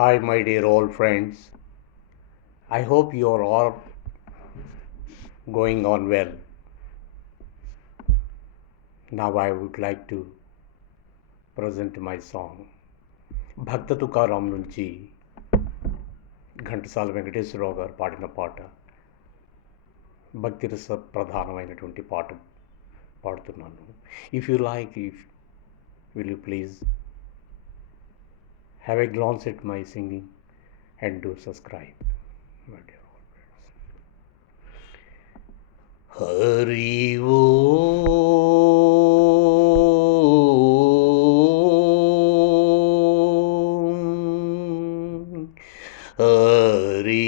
Hi, my dear old friends. I hope you are all going on well. Now, I would like to present my song. భక్త తుకారాం నుంచి ఘంటసాల వెంకటేశ్వరరావు గారు పాడిన పాట. భక్తి రస ప్రధానమైనటువంటి పాట పాడుతున్నాను. If you like, will you please have a glance at my singing and do subscribe, my dear old friends. Hari Om, Hari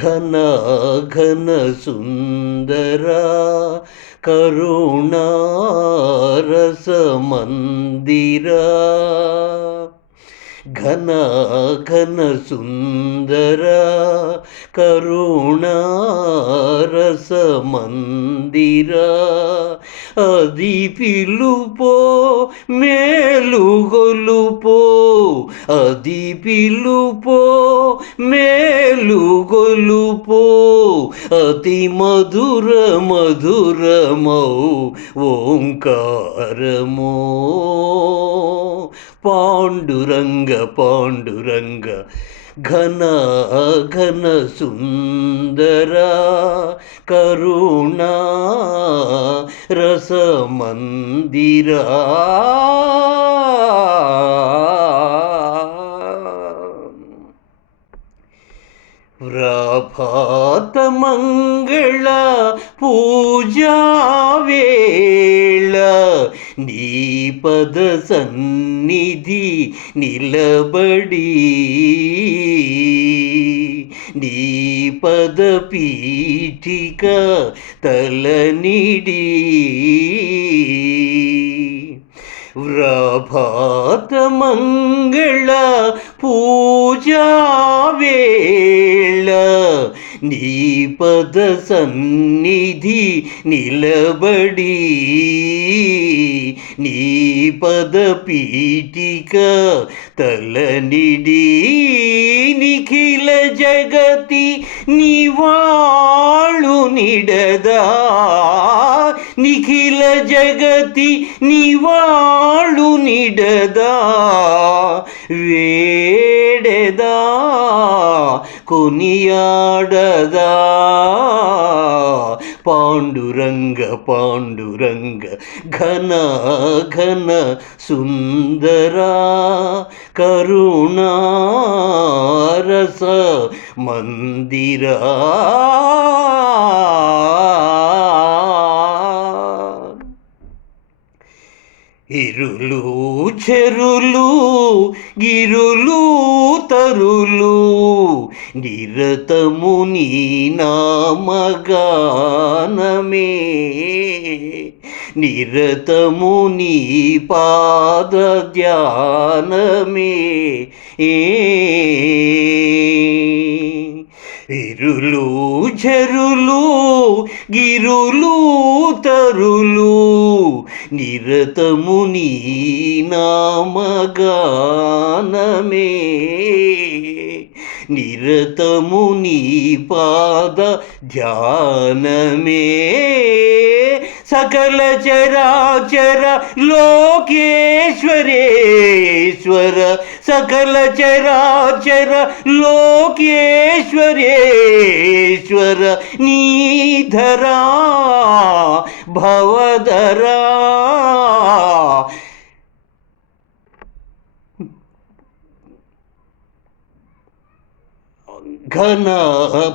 ఘన ఘన సుందర కరుణారస మందిర, ఘన ఘన సుందర కరుణారస మందిర, అది పిలుపో మేలుగొలుపో, అది పిలుపో మేలుగొలుపో, అతి మధుర మధురమౌ ఓంకారమో, పాండురంగ పాండురంగ ఘన ఘన సుందర కరుణా రసమందిరా. ప్రభాత మంగళ పూజా వేళ నీ పద సన్నిధి నిలబడి, నీ పద పీఠిక తలనిడి, ప్రభాత మంగళ పూజా వేళ నీ పద సన్నిధి నిలబడి, నీ పద పీఠిక తలనిడి, నిఖిల జగతి నివాళు నిడదా, నిఖిల జగతి నివాళు నిడదా, వేడెదా కొనియాడదా, పాండురంగ పాండురంగ ఘన ఘన సుందరా కరుణారస మందిరా. ఇరులు చెరులు గిరులు తరులు నిరతము నీ నామగానమే, నిరతము నీ పాద ధ్యానమే. ఇరులు చెరులు గిరులు తరులు నిరతము నీ నామగానమే, నిరతము నీ పాద ధ్యానమే. సకల చరాచర లోకేశ్వరేశ్వర, సకల చరాచర లోకేశ్వరేశ్వర, నీధరా భవధరా, ఘన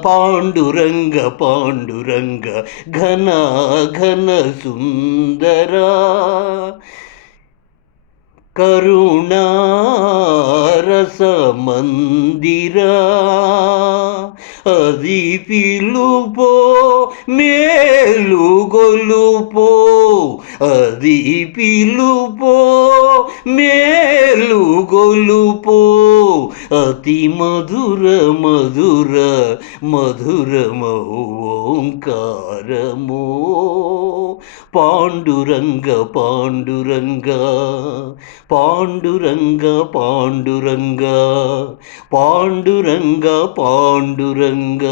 పాండురంగ పాండురంగ ఘన ఘన సుందర కరుణా మానస మందిరా అది పిలుపో మేలు గొలుపో అది పిలుపో మేలు గొలుపో అతి మధుర మధుర మధురమౌ ఓంకారమో Panduranga Panduranga Panduranga Panduranga Panduranga Panduranga.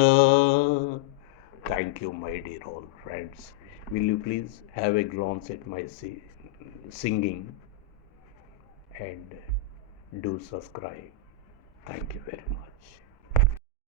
Thank you, my dear all friends. Will you please have a glance at my singing and do subscribe. Thank you very much.